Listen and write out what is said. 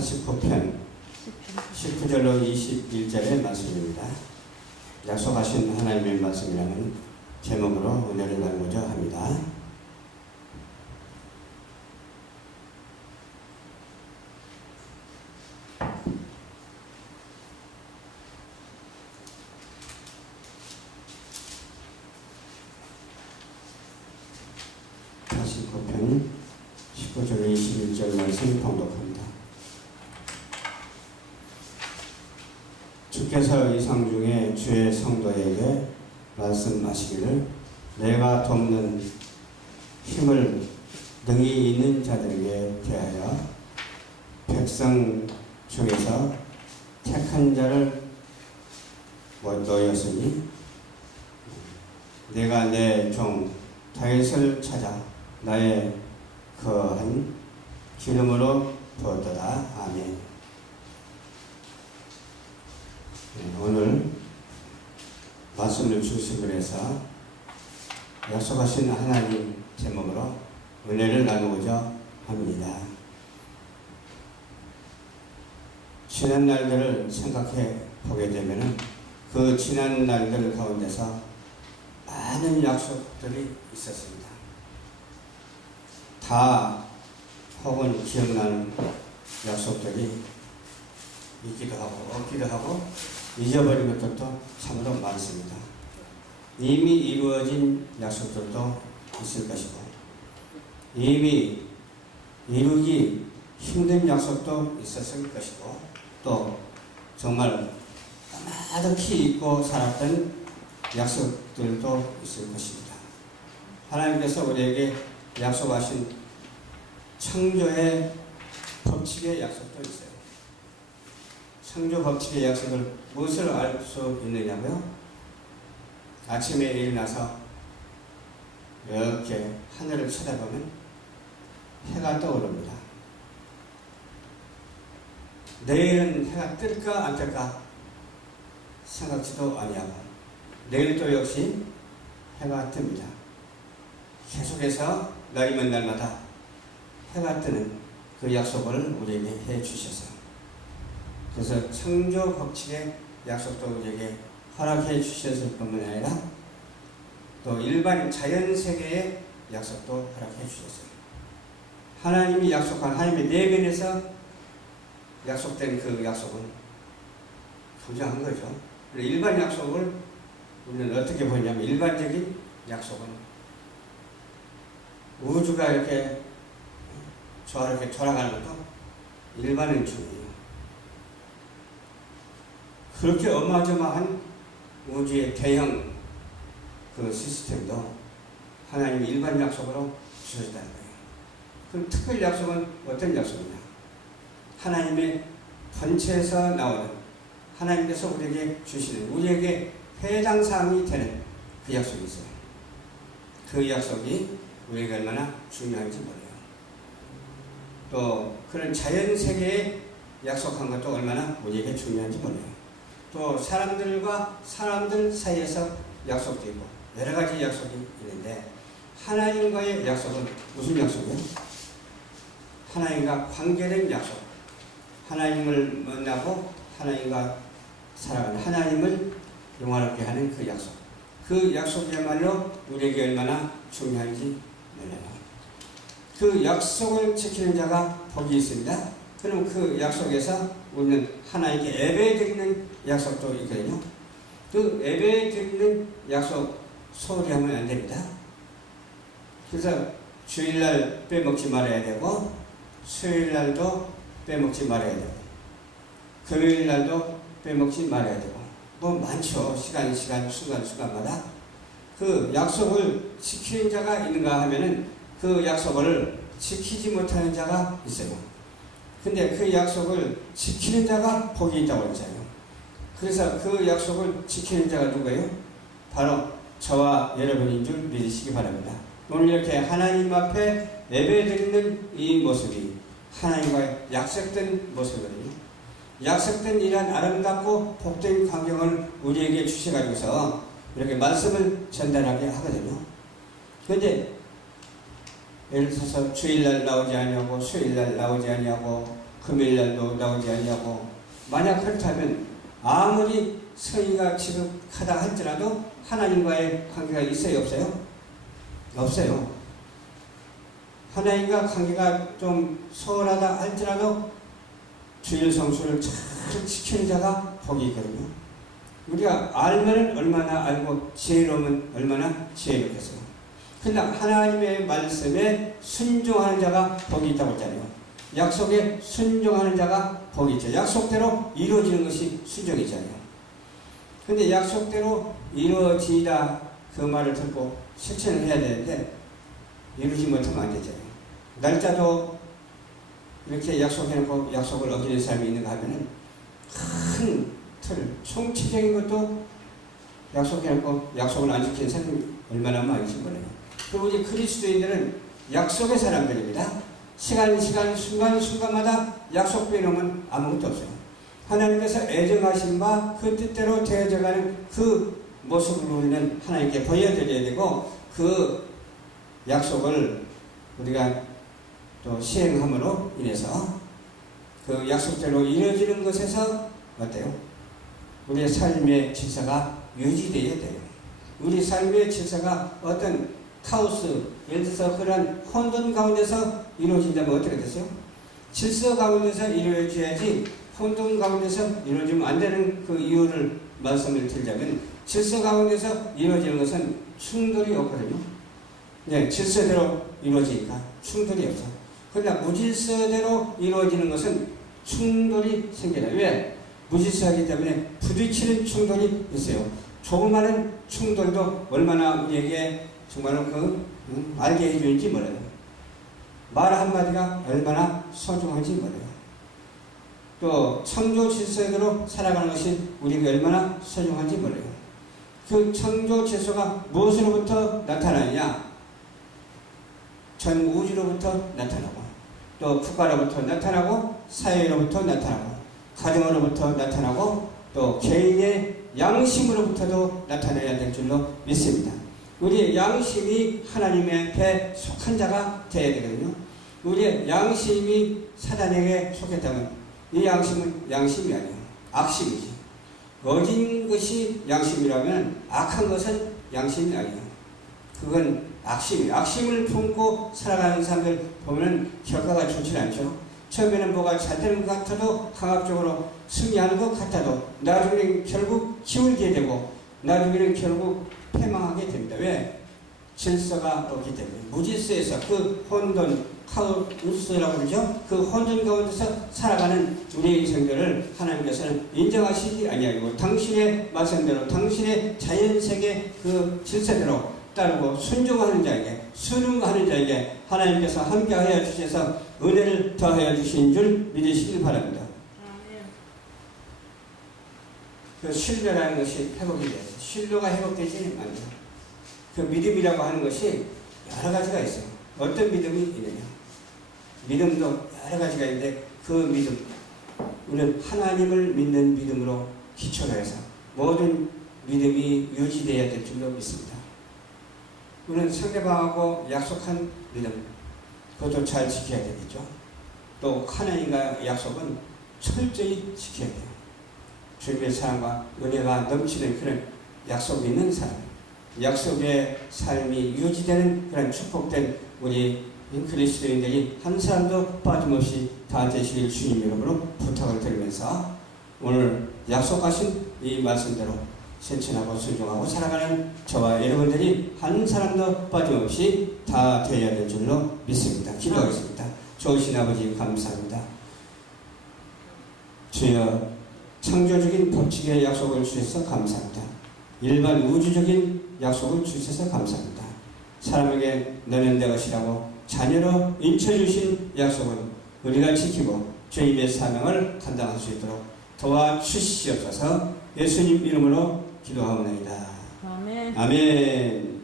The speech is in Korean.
89편 19절로 21절의 말씀입니다. 약속하신 하나님의 말씀이라는 제목으로 은혜를 나누고자 합니다. 편 19절 21절 말씀 봉독합니다. 주께서 이상 중에 주의 성도에게 말씀하시기를 내가 돕는 힘을 능히 있는 자들에게 대하여 백성 중에서 택한 자를 너였으니 내가 내 종 다윗을 찾아 나의 거한 기름으로 부었도다. 아멘. 오늘 말씀을 중심으로 해서 약속하신 하나님 제목으로 은혜를 나누고자 합니다. 지난 날들을 생각해 보게 되면 그 지난 날들 가운데서 많은 약속들이 있었습니다. 다 혹은 기억나는 약속들이 있기도 하고 없기도 하고 잊어버린 것들도 참으로 많습니다. 이미 이루어진 약속들도 있을 것이고 이미 이루기 힘든 약속도 있었을 것이고 또 정말 까마득히 잊고 살았던 약속들도 있을 것입니다. 하나님께서 우리에게 약속하신 창조의 법칙의 약속도 있어요. 창조 법칙의 약속을 무엇을 알 수 있느냐고요? 아침에 일어나서 이렇게 하늘을 쳐다보면 해가 떠오릅니다. 내일은 해가 뜰까 안 뜰까 생각지도 아니하고 내일도 역시 해가 뜹니다. 계속해서 날이면 날마다 해가 뜨는 그 약속을 우리에게 해 주셔서 그래서 창조 법칙의 약속도 우리에게 허락해 주셨을 뿐만 아니라 또 일반 자연 세계의 약속도 허락해 주셨어요. 하나님이 약속한 하나님의 내면에서 약속된 그 약속은 부정한 거죠. 일반 약속을 우리는 어떻게 보냐면 일반적인 약속은 우주가 이렇게 이렇게 돌아가는 것도 일반은주의예요. 그렇게 어마어마한 우주의 대형 그 시스템도 하나님이 일반 약속으로 주셨다는 거예요. 그럼 특별 약속은 어떤 약속이냐? 하나님의 본체에서 나오는 하나님께서 우리에게 주시는 우리에게 해당 사항이 되는 그 약속이 있어요. 그 약속이 우리에게 얼마나 중요한지 몰라요. 또 그런 자연 세계에 약속한 것도 얼마나 우리에게 중요한지 몰라요. 또 사람들과 사람들 사이에서 약속도 있고 여러 가지 약속이 있는데 하나님과의 약속은 무슨 약속이에요? 하나님과 관계된 약속. 하나님을 만나고 하나님과 살아가는 하나님을 영화롭게 하는 그 약속. 그 약속이야말로 우리에게 얼마나 중요한지 몰라요. 그 약속을 지키는 자가 복이 있습니다. 그럼 그 약속에서 우리는 하나님께 예배드리는 약속도 있거든요. 그 예배드리는 약속 소홀히 하면 안 됩니다. 그래서 주일날 빼먹지 말아야 되고 수요일날도 빼먹지 말아야 되고 금요일날도 빼먹지 말아야 되고 뭐 많죠. 순간마다 그 약속을 지키는 자가 있는가 하면은 그 약속을 지키지 못하는 자가 있어요. 근데 그 약속을 지키는 자가 복이 있다고 했잖아요. 그래서 그 약속을 지키는 자가 누구예요? 바로 저와 여러분인 줄 믿으시기 바랍니다. 오늘 이렇게 하나님 앞에 예배드리는 이 모습이 하나님과의 약속된 모습이거든요. 약속된 이러한 아름답고 복된 광경을 우리에게 주셔가지고서 이렇게 말씀을 전달하게 하거든요. 그런데 예를 들어서 주일날 나오지 아니하고 수요일날 나오지 아니하고 금요일날도 나오지 않냐고. 만약 그렇다면 아무리 성의가 지극하다 할지라도 하나님과의 관계가 있어요, 없어요? 없어요. 하나님과 관계가 좀 소홀하다 할지라도 주일 성수를 잘 지키는 자가 복이 있거든요. 우리가 알면 얼마나 알고 지혜로우면 얼마나 지혜롭겠어요. 그러나 하나님의 말씀에 순종하는 자가 복이 있다고 했잖아요. 약속에 순종하는 자가 복이 있죠. 약속대로 이루어지는 것이 순종이잖아요. 근데 약속대로 이루어지다 그 말을 듣고 실천을 해야 되는데 이루지 못하면 안 되잖아요. 날짜도 이렇게 약속해놓고 약속을 어기는 사람이 있는가 하면은 큰 틀, 총체적인 것도 약속해놓고 약속을 안 지키는 사람이 얼마나 많은지 몰라요. 그리고 우리 그리스도인들은 약속의 사람들입니다. 시간, 순간순간마다 약속 빼놓으면 아무것도 없어요. 하나님께서 애정하신 바 그 뜻대로 되어져가는 그 모습을 우리는 하나님께 보여드려야 되고 그 약속을 우리가 또 시행함으로 인해서 그 약속대로 이루어지는 것에서 어때요? 우리의 삶의 질서가 유지되어야 돼요. 우리 삶의 질서가 어떤 카오스, 예를 들어서 그런 혼돈 가운데서 이루어진다면 어떻게 되세요? 질서 가운데서 이루어져야지 혼돈 가운데서 이루어지면 안 되는 그 이유를 말씀을 드리자면 질서 가운데서 이루어지는 것은 충돌이 없거든요. 네, 질서대로 이루어지니까 충돌이 없어. 그러나 무질서대로 이루어지는 것은 충돌이 생겨요. 왜? 무질서하기 때문에 부딪히는 충돌이 있어요. 조그마한 충돌도 얼마나 우리에게 정말로 알게 해주는지 몰라요. 말 한마디가 얼마나 소중한지 몰라요. 또 창조 질서대로 살아가는 것이 우리에게 얼마나 소중한지 몰라요. 그 창조 질서가 무엇으로부터 나타나느냐? 전 우주로부터 나타나고 또 국가로부터 나타나고 사회로부터 나타나고 가정으로부터 나타나고 또 개인의 양심으로부터도 나타나야 될 줄로 믿습니다. 우리의 양심이 하나님한테 속한 자가 되어야 되거든요. 우리의 양심이 사단에게 속했다면 이 양심은 양심이 아니에요. 악심이지. 어진 것이 양심이라면 악한 것은 양심이 아니에요. 그건 악심이에요. 악심을 품고 살아가는 사람들 보면 결과가 좋지 않죠. 처음에는 뭐가 잘 되는 것 같아도 강압적으로 승리하는 것 같아도 나중에는 결국 기울게 되고 나중에는 결국 패망하게 됩니다. 왜? 질서가 없기 때문에. 무질서에서 그 혼돈, 카오스라고 그러죠. 그 혼돈 가운데서 살아가는 우리의 인생들을 하나님께서는 인정하시기 아니하고 당신의 말씀대로 당신의 자연세계 그 질서대로 따르고 순종하는 자에게 순응하는 자에게 하나님께서 함께하여 주셔서 은혜를 더하여 주신 줄 믿으시길 바랍니다. 그 신뢰라는 것이 회복이 돼요. 신뢰가 회복되지는 않아요. 그 믿음이라고 하는 것이 여러 가지가 있어요. 어떤 믿음이 있느냐? 믿음도 여러 가지가 있는데 그 믿음, 우리는 하나님을 믿는 믿음으로 기초로 해서 모든 믿음이 유지되어야 될 줄로 믿습니다. 우리는 상대방하고 약속한 믿음, 그것도 잘 지켜야 되겠죠. 또 하나님과의 약속은 철저히 지켜야 돼요. 주님의 사랑과 은혜가 넘치는 그런 약속 있는 삶, 약속의 삶이 유지되는 그런 축복된 우리 그리스도인들이 한 사람도 빠짐없이 다 되시길 주님 이름으로 부탁을 드리면서 오늘 약속하신 이 말씀대로 실천하고 순종하고 살아가는 저와 여러분들이 한 사람도 빠짐없이 다 되어야 될 줄로 믿습니다. 기도하겠습니다. 좋으신 아버지 감사합니다. 주여 창조적인 법칙의 약속을 주셔서 감사합니다. 일반 우주적인 약속을 주셔서 감사합니다. 사람에게 너는 내 것이라고 자녀로 인쳐주신 약속은 우리가 지키고 주님의 사명을 감당할 수 있도록 도와주시옵소서. 예수님 이름으로 기도하옵나이다. 아멘. 아멘.